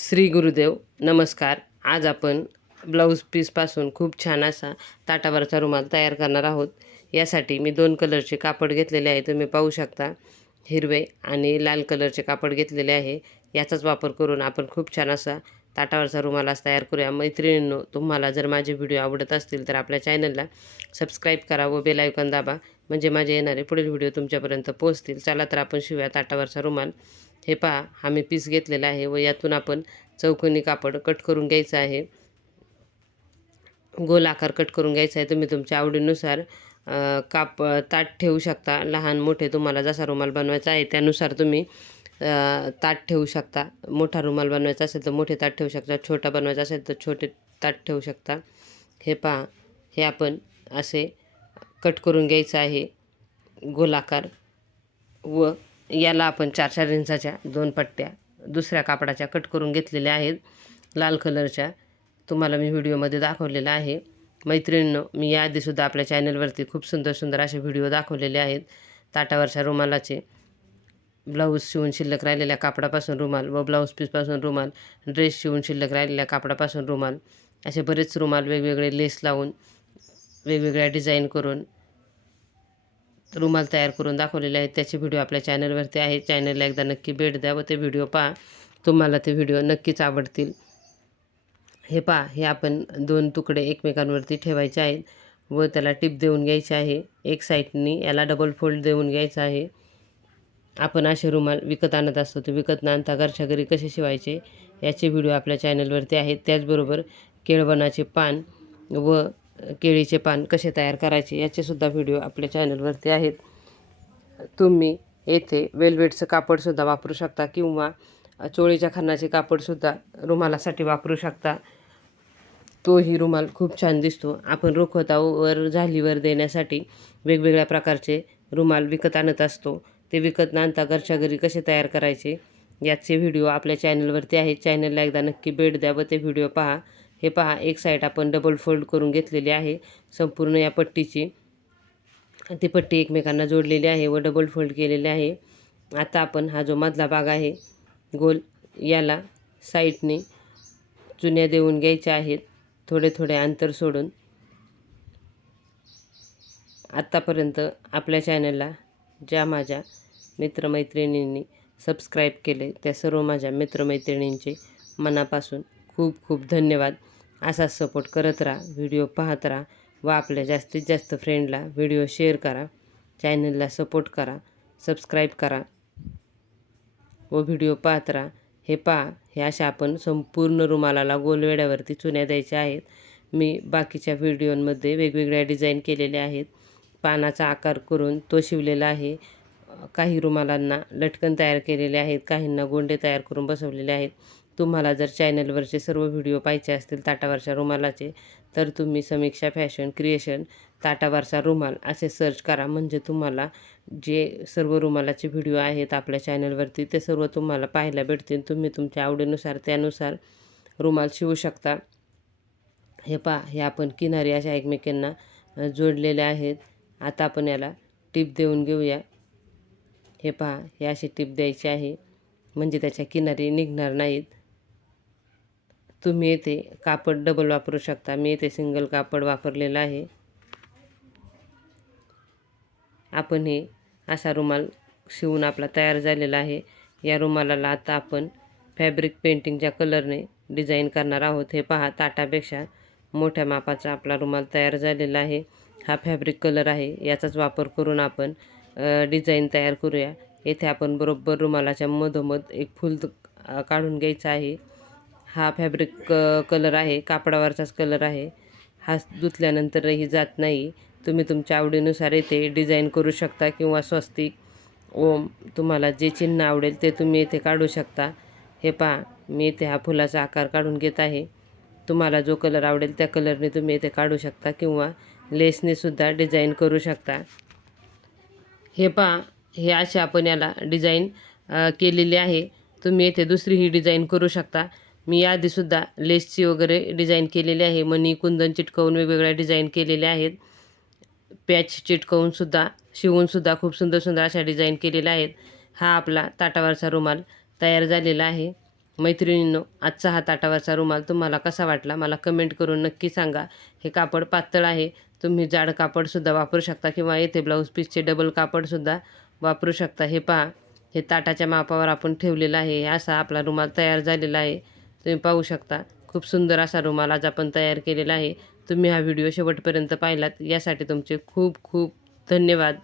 श्री गुरुदेव नमस्कार. आज आपण ब्लाऊज पीसपासून खूप छान असा ताटावरचा रुमाल तयार करणार आहोत. यासाठी मी दोन कलरचे कापड घेतलेले आहे. तुम्ही पाहू शकता हिरवे आणि लाल कलरचे कापड घेतलेले आहे. याचाच वापर करून आपण खूप छान असा ताटावरचा रुमाल आज तयार करूया. मैत्रिणींनो तुम्हाला जर माझे व्हिडिओ आवडत असतील तर आपल्या चॅनलला सबस्क्राईब करा व बेलायकन दाबा. म्हणजे माझे येणारे पुढील व्हिडिओ तुमच्यापर्यंत पोहोचतील. चला तर आपण शिवूया ताटावरचा रुमाल. हे पहा हा मी पीस घेतलेला आहे व यातून आपण चौकोनी कापड कट करून घ्यायचं आहे. गोल आकार कट करून घ्यायचा आहे. तुम्ही तुमच्या आवडीनुसार काप ताट ठेवू शकता. लहान मोठे तुम्हाला जसा रुमाल बनवायचा आहे त्यानुसार तुम्ही ताट ठेवू शकता. मोठा रुमाल बनवायचा असेल तर मोठे ताट ठेवू शकता. छोटा बनवायचा असेल तर छोटे ताट ठेवू शकता. हे पहा हे आपण असे कट करून घ्यायचं आहे. गोलाकार व याला आपण चार चार इंचाच्या दोन पट्ट्या दुसऱ्या कापडाच्या कट करून घेतलेल्या आहेत. लाल कलरच्या. तुम्हाला मी व्हिडिओमध्ये दाखवलेला आहे. मैत्रिणींनो मी याआधीसुद्धा आपल्या चॅनलवरती खूप सुंदर सुंदर असे व्हिडिओ दाखवलेले आहेत. ताटावरच्या रुमालाचे ब्लाऊज शिवून शिल्लक राहिलेल्या कापडापासून रुमाल व ब्लाऊज पीसपासून रुमाल ड्रेस शिवून शिल्लक राहिलेल्या कापडापासून रुमाल. असे बरेच रुमाल वेगवेगळे लेस लावून वेगवेगळ्या डिझाईन करून रुमाल तयार करून दाखवलेले आहेत. त्याचे व्हिडिओ आपल्या चॅनलवरती आहे चॅनलला एकदा नक्की भेट द्या व ते व्हिडिओ पहा. तुम्हाला ते व्हिडिओ नक्कीच आवडतील. हे पहा हे आपण दोन तुकडे एकमेकांवरती ठेवायचे आहेत व त्याला टिप देऊन घ्यायचे आहे. एक साईडनी याला डबल फोल्ड देऊन घ्यायचं आहे. आपण असे रुमाल विकत आणत असतो. ते विकत न आणता घरच्या घरी कसे शिवायचे याचे व्हिडिओ आपल्या चॅनलवरती आहेत. त्याचबरोबर केळवणाचे पान व केळीचे पान कसे तयार करायचे याचेसुद्धा व्हिडिओ आपल्या चॅनलवरती आहेत. तुम्ही येथे वेलवेटचं कापडसुद्धा वापरू शकता किंवा चोळीच्या खन्नाचे कापडसुद्धा रुमालासाठी वापरू शकता. तोही रुमाल खूप छान दिसतो. आपण रुखवतावर झालीवर देण्यासाठी वेगवेगळ्या प्रकारचे रुमाल विकत आणत असतो. ते विकत आणता घरच्या घरी कसे तयार करायचे याचे व्हिडिओ आपल्या चॅनलवरती आहेत. चॅनलला एकदा नक्की भेट द्या व ते व्हिडिओ पहा. हे पहा एक साईड आपण डबल फोल्ड करून घेतलेली आहे संपूर्ण या पट्टीची. ती पट्टी एकमेकांना जोडलेली आहे व डबल फोल्ड केलेली आहे. आता आपण हा जो मधला भाग आहे गोल याला साईडने चुन्या देऊन घ्यायच्या आहेत थोडे थोडे अंतर सोडून. आत्तापर्यंत आपल्या चॅनलला ज्या माझ्या मित्रमैत्रिणींनी सबस्क्राईब केले त्या सर्व माझ्या मित्रमैत्रिणींचे मनापासून खूप खूप धन्यवाद. असाच सपोर्ट करत राहा व्हिडिओ पाहत राहा व आपल्या जास्तीत जास्त फ्रेंडला व्हिडिओ शेअर करा चॅनलला सपोर्ट करा सबस्क्राईब करा व व्हिडिओ पाहत राहा. हे पहा हे अशा आपण संपूर्ण रुमालाला गोलवेड्यावरती चुन्या द्यायच्या आहेत. मी बाकीच्या व्हिडिओंमध्ये वेगवेगळ्या डिझाईन केलेल्या आहेत. पानाचा आकार करून तो शिवलेला आहे. काही रुमालांना लटकन तयार केलेले आहेत काहींना गोंडे तयार करून बसवलेले आहेत. तुम्हाला जर चॅनलवरचे सर्व व्हिडिओ पाहिजे असतील ताटावरच्या रुमालाचे तर तुम्ही समीक्षा फॅशन क्रिएशन ताटावरचा रुमाल असे सर्च करा. म्हणजे तुम्हाला जे सर्व रुमालाचे व्हिडिओ आहेत आपल्या चॅनलवरती ते सर्व तुम्हाला पाहायला भेटतील. तुम्ही तुमच्या आवडीनुसार त्यानुसार रुमाल शिवू शकता. हे पहा हे आपण किनारी अशा एकमेकांना जोडलेल्या जोडलेले आहेत. आता आपण याला टीप देऊन घेऊया. हे पहा हे अशी टीप द्यायची आहे. म्हणजे त्याच्या किनारी निघणार नाहीत. तुम्ही येथे कापड डबल वापरू शकता. मी येथे सिंगल कापड वापरलेलं आहे. आपण हे असा रुमाल शिवून आपला तयार झालेला आहे. या रुमालाला आता आपण फॅब्रिक पेंटिंगच्या कलरने डिझाईन करणार आहोत. हे पहा ताटापेक्षा मोठ्या मापाचा आपला रुमाल तयार झालेला आहे. हा फॅब्रिक कलर आहे. याचाच वापर करून आपण डिझाईन तयार करूया. येथे आपण बरोबर रुमालाच्या मधोमध एक फूल काढून घ्यायचं आहे. हा फॅब्रिक क कलर आहे कापडावरचाच कलर आहे. हा धुतल्यानंतरही जात नाही. तुम्ही तुमच्या आवडीनुसार येथे डिझाईन करू शकता किंवा स्वस्तिक. ओम तुम्हाला जे चिन्ह आवडेल ते तुम्ही येथे काढू शकता. हे पहा मी येथे हा फुलाचा आकार काढून घेत आहे. तुम्हाला जो कलर आवडेल त्या कलरने तुम्ही येथे काढू शकता किंवा लेसनेसुद्धा डिझाईन करू शकता. हे पहा हे असे आपण याला डिझाईन केलेली आहे. तुम्ही येथे दुसरी ही डिझाईन करू शकता. मी याआधीसुद्धा लेसची वगैरे डिझाईन केलेली आहे. मनी कुंदन चिटकवून वेगवेगळ्या डिझाईन केलेल्या आहेत. पॅच चिटकवूनसुद्धा शिवूनसुद्धा खूप सुंदर सुंदर अशा डिझाईन केलेल्या आहेत. हा आपला ताटावरचा रुमाल तयार झालेला आहे. मैत्रिणींनो आजचा हा ताटावरचा रुमाल तुम्हाला कसा वाटला? मला कमेंट करून नक्की सांगा. हे कापड पातळ आहे. तुम्ही जाड कापडसुद्धा वापरू शकता किंवा येथे ब्लाऊज पीसचे डबल कापडसुद्धा वापरू शकता. हे पहा हे ताटाच्या मापावर आपण ठेवलेलं आहे. हे असा आपला रुमाल तयार झालेला आहे. तुम्ही पाहू शकता. खूप सुंदर असा रुमाल आज आपण तयार केलेला आहे. तुम्ही हा व्हिडिओ शेवटपर्यंत पाहिलात. यासाठी तुमचे खूप खूप धन्यवाद.